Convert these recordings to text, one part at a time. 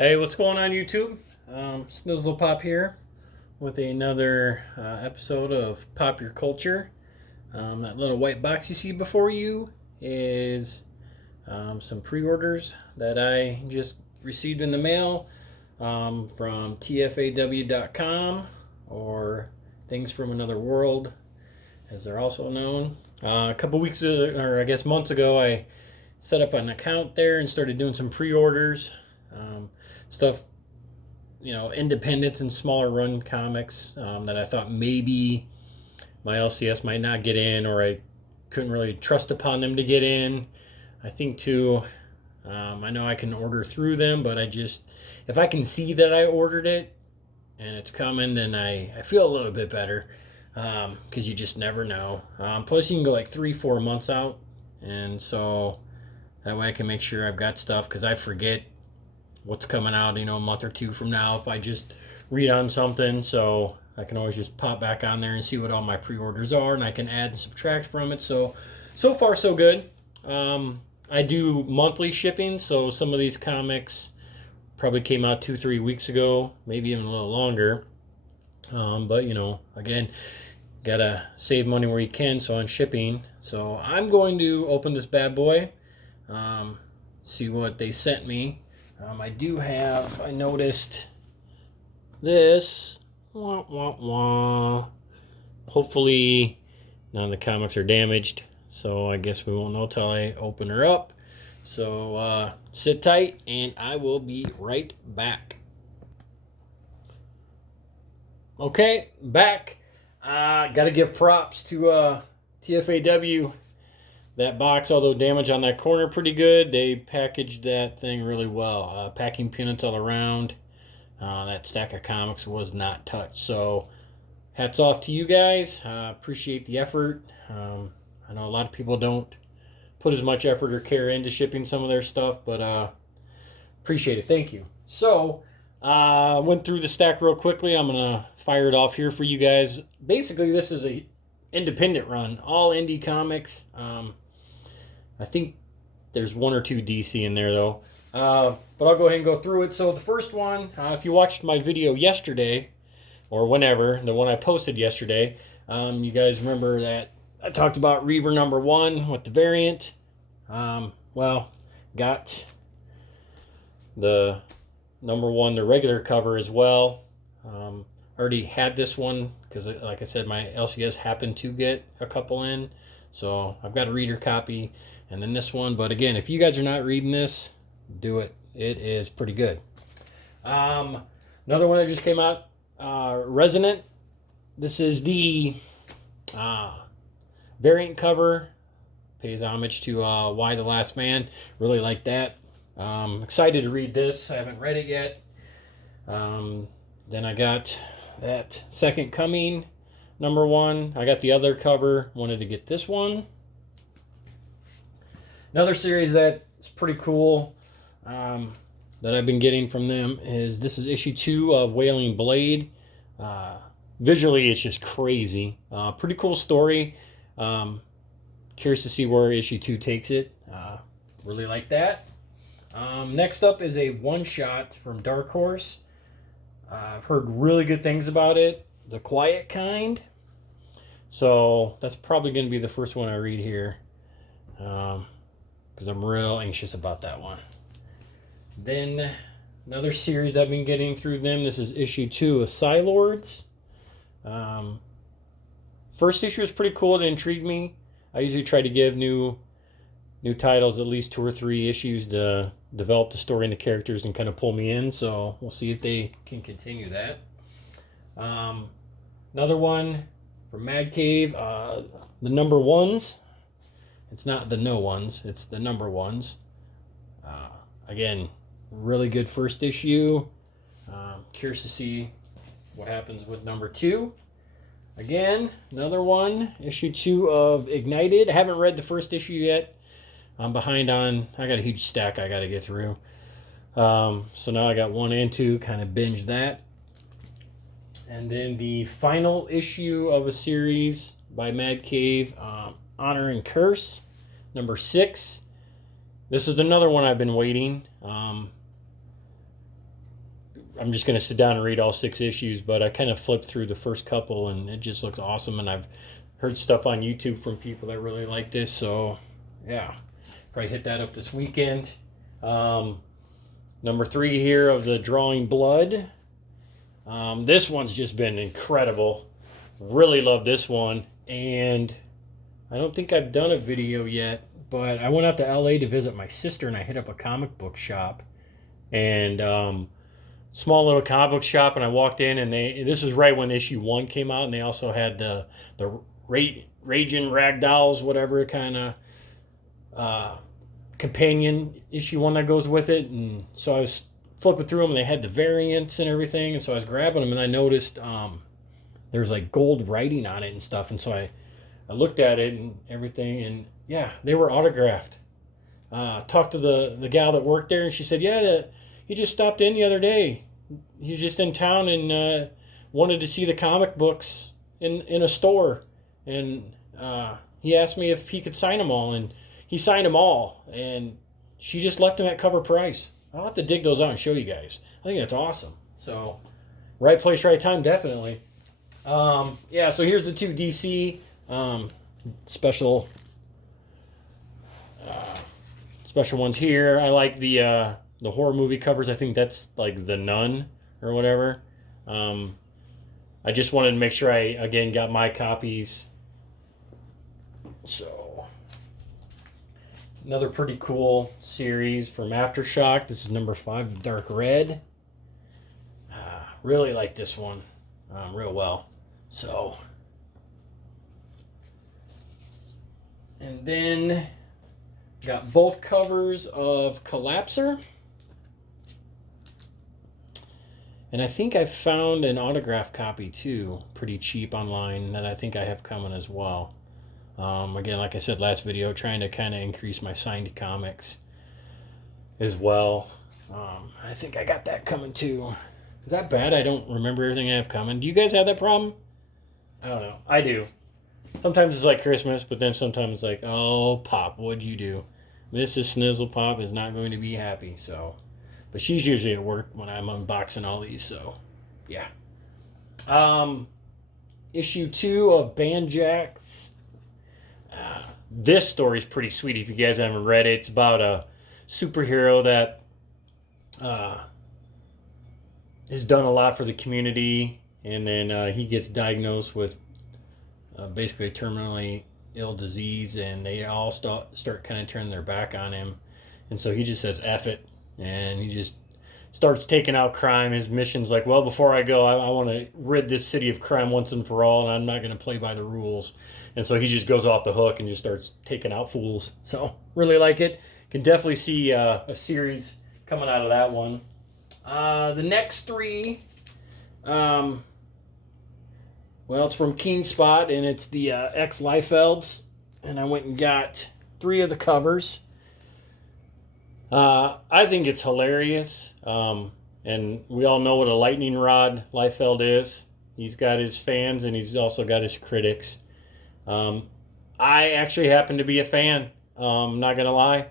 Hey, what's going on YouTube? Snizzle Pop here with another episode of Pop Your Culture. That little white box you see before you is some pre-orders that I just received in the mail from TFAW.com, or Things from Another World, as they're also known. A couple weeks, or I guess months ago, I set up an account there and started doing some pre-orders. Stuff, independents and smaller run comics that I thought maybe my LCS might not get in, or I couldn't really trust upon them to get in. I think too, I know I can order through them, but if I can see that I ordered it and it's coming, then I feel a little bit better, because you just never know. Plus, you can go like 3-4 months out, and so that way I can make sure I've got stuff, because I forget what's coming out, a month or two from now if I just read on something. So I can always just pop back on there and see what all my pre-orders are, and I can add and subtract from it. So far so good. I do monthly shipping, so some of these comics probably came out 2-3 weeks ago, maybe even a little longer. But again, gotta save money where you can, so on shipping. So I'm going to open this bad boy, see what they sent me. I noticed this. Wah, wah, wah. Hopefully none of the comics are damaged, so I guess we won't know till I open her up. So sit tight, and I will be right back. Okay, back. Gotta give props to TFAW. That box, although damage on that corner pretty good, they packaged that thing really well. Packing peanuts all around. That stack of comics was not touched. So hats off to you guys. Appreciate the effort. I know a lot of people don't put as much effort or care into shipping some of their stuff, but appreciate it. Thank you. So went through the stack real quickly. I'm going to fire it off here for you guys. Basically, this is a independent run. All indie comics. I think there's 1 or 2 DC in there, though. But I'll go ahead and go through it. So the first one, if you watched my video yesterday, or whenever, the one I posted yesterday, you guys remember that I talked about Reaver #1 with the variant. Got the #1, the regular cover as well. Already had this one, because like I said, my LCS happened to get a couple in. So I've got a reader copy, and then this one. But again, if you guys are not reading this, do it. It is pretty good. Another one that just came out, Resonant. This is the variant cover. Pays homage to Y the Last Man. Really like that. Excited to read this. I haven't read it yet. Then I got that Second Coming #1. I got the other cover. Wanted to get this one. Another series that's pretty cool, that I've been getting from them is issue 2 of Wailing Blade. Visually, it's just crazy. Pretty cool story. Curious to see where issue 2 takes it. Really like that. Next up is a one-shot from Dark Horse. I've heard really good things about it. The Quiet Kind. So that's probably going to be the first one I read here, because I'm real anxious about that one. Then another series I've been getting through them. This is issue 2 of Psylords. First issue was pretty cool. It intrigued me. I usually try to give new titles at least 2 or 3 issues to develop the story and the characters and kind of pull me in. So we'll see if they can continue that. Another one from Mad Cave, the #1s. It's not the no ones, it's the #1s. Again, really good first issue. Curious to see what happens with #2. Again, another one, issue 2 of Ignited. I haven't read the first issue yet. I'm behind I got a huge stack I got to get through. So now I got 1 and 2, kind of binge that. And then the final issue of a series by Mad Cave, Honor and Curse, #6. This is another one I've been waiting. I'm just going to sit down and read all 6 issues, but I kind of flipped through the first couple, and it just looks awesome, and I've heard stuff on YouTube from people that really like this, so yeah, probably hit that up this weekend. Number 3 here of the Drawing Blood. This one's just been incredible. Really love this one, and I don't think I've done a video yet, but I went out to LA to visit my sister, and I hit up a comic book shop, and small little comic book shop, and I walked in, and this was right when issue 1 came out, and they also had the Raging Ragdolls, whatever kind of companion issue 1 that goes with it. And so I was flipping through them, and they had the variants and everything, and so I was grabbing them, and I noticed there's like gold writing on it and stuff, and so I looked at it and everything, and yeah, they were autographed. Talked to the gal that worked there, and she said, yeah, he just stopped in the other day. He's just in town and wanted to see the comic books in a store, and he asked me if he could sign them all, and he signed them all, and she just left them at cover price. I'll have to dig those out and show you guys. I think that's awesome. So, right place, right time, definitely. Yeah, so here's the 2 DC special ones here. I like the horror movie covers. I think that's like The Nun or whatever. I just wanted to make sure I, again, got my copies. So, another pretty cool series from Aftershock. This is number 5, The Dark Red. Really like this one real well. So, and then got both covers of Collapser. And I think I found an autograph copy too, pretty cheap online, that I think I have coming as well. Again, like I said last video, trying to kind of increase my signed comics as well. I think I got that coming too. Is that bad? I don't remember everything I have coming. Do you guys have that problem? I don't know. I do. Sometimes it's like Christmas, but then sometimes it's like, oh, Pop, what'd you do? Mrs. Snizzle Pop is not going to be happy, so. But she's usually at work when I'm unboxing all these, so yeah. Issue 2 of Banjax. This story is pretty sweet if you guys haven't read it. It's about a superhero that has done a lot for the community, and then he gets diagnosed with basically a terminally ill disease, and they all start kind of turning their back on him, and so he just says F it, and he just starts taking out crime. His mission's like, well, before I go, I want to rid this city of crime once and for all, and I'm not going to play by the rules. And so he just goes off the hook and just starts taking out fools. So really like it. Can definitely see a series coming out of that one. The next 3, well, it's from Keen Spot, and it's the X Liefelds, and I went and got 3 of the covers. I think it's hilarious, and we all know what a lightning rod Liefeld is. He's got his fans, and he's also got his critics. I actually happen to be a fan. Not gonna lie,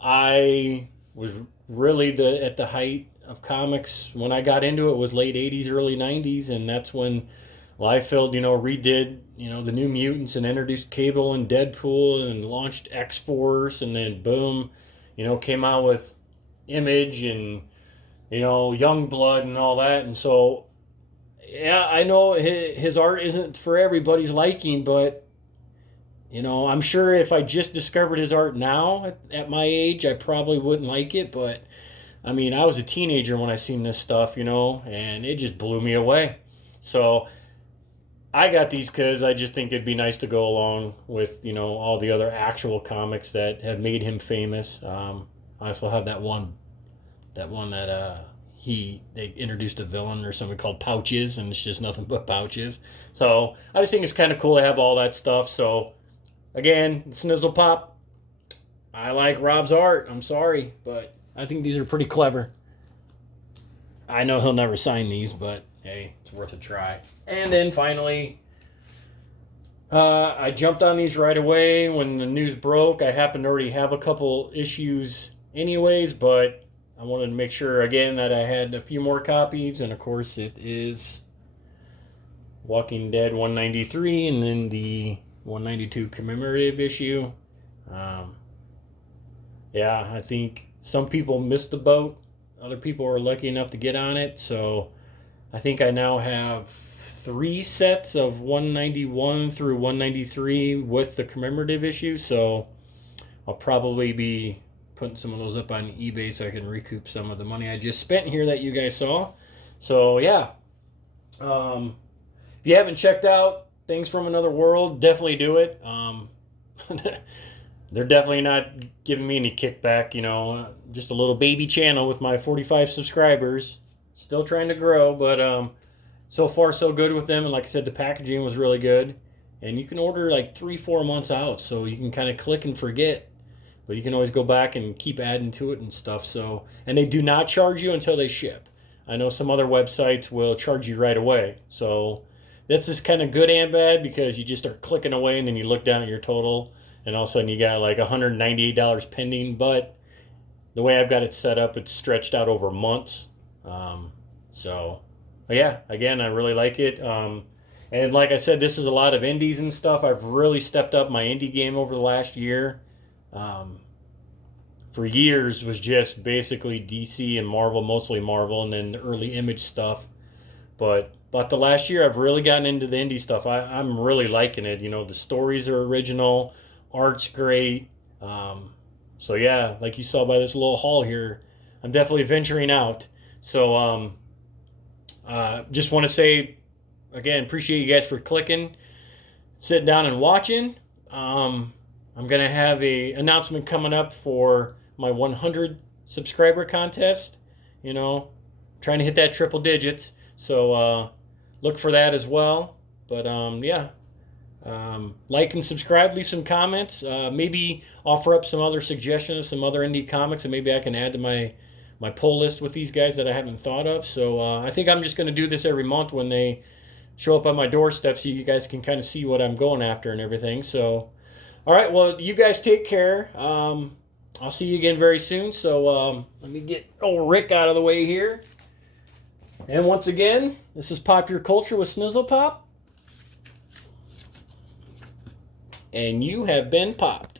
I was really at the height of comics when I got into it. Was late 80s, early 90s, and that's when Liefeld, redid, the New Mutants and introduced Cable and Deadpool and launched X-Force, and then boom, came out with Image and, Youngblood and all that. And so, yeah, I know his art isn't for everybody's liking, but, I'm sure if I just discovered his art now at my age, I probably wouldn't like it. But, I mean, I was a teenager when I seen this stuff, and it just blew me away. So I got these because I just think it'd be nice to go along with, all the other actual comics that have made him famous. I also have that one that they introduced a villain or something called Pouches, and it's just nothing but pouches. So I just think it's kind of cool to have all that stuff. So again, Snizzle Pop, I like Rob's art. I'm sorry, but I think these are pretty clever. I know he'll never sign these, but hey, it's worth a try. And then finally, I jumped on these right away when the news broke. I happened to already have a couple issues anyways, but I wanted to make sure again that I had a few more copies, and of course it is Walking Dead 193 and then the 192 commemorative issue. Yeah, I think some people missed the boat. Other people were lucky enough to get on it. So I think I now have 3 sets of 191 through 193 with the commemorative issue. So I'll probably be putting some of those up on eBay so I can recoup some of the money I just spent here that you guys saw. So yeah, if you haven't checked out Things from Another World, definitely do it. They're definitely not giving me any kickback, just a little baby channel with my 45 subscribers. Still trying to grow, but so far so good with them. And like I said, the packaging was really good. And you can order like 3-4 months out, so you can kind of click and forget. But you can always go back and keep adding to it and stuff. So, and they do not charge you until they ship. I know some other websites will charge you right away. So this is kind of good and bad because you just start clicking away and then you look down at your total and all of a sudden you got like $198 pending. But the way I've got it set up, it's stretched out over months. But yeah, again, I really like it. And like I said, this is a lot of indies and stuff. I've really stepped up my indie game over the last year. For years was just basically DC and Marvel, mostly Marvel, and then the early Image stuff. But the last year, I've really gotten into the indie stuff. I'm really liking it. The stories are original, art's great. So yeah, like you saw by this little haul here, I'm definitely venturing out. So just want to say again, appreciate you guys for clicking, sitting down and watching. I'm gonna have a announcement coming up for my 100 subscriber contest. Trying to hit that triple digits. So look for that as well. But yeah, like and subscribe, leave some comments, maybe offer up some other suggestions of some other indie comics and maybe I can add to my pull list with these guys that I haven't thought of. So I think I'm just going to do this every month when they show up on my doorstep so you guys can kind of see what I'm going after and everything. So all right, well, you guys take care. I'll see you again very soon. So let me get old Rick out of the way here. And once again, this is Pop Your Culture with Snizzle Pop. And you have been popped.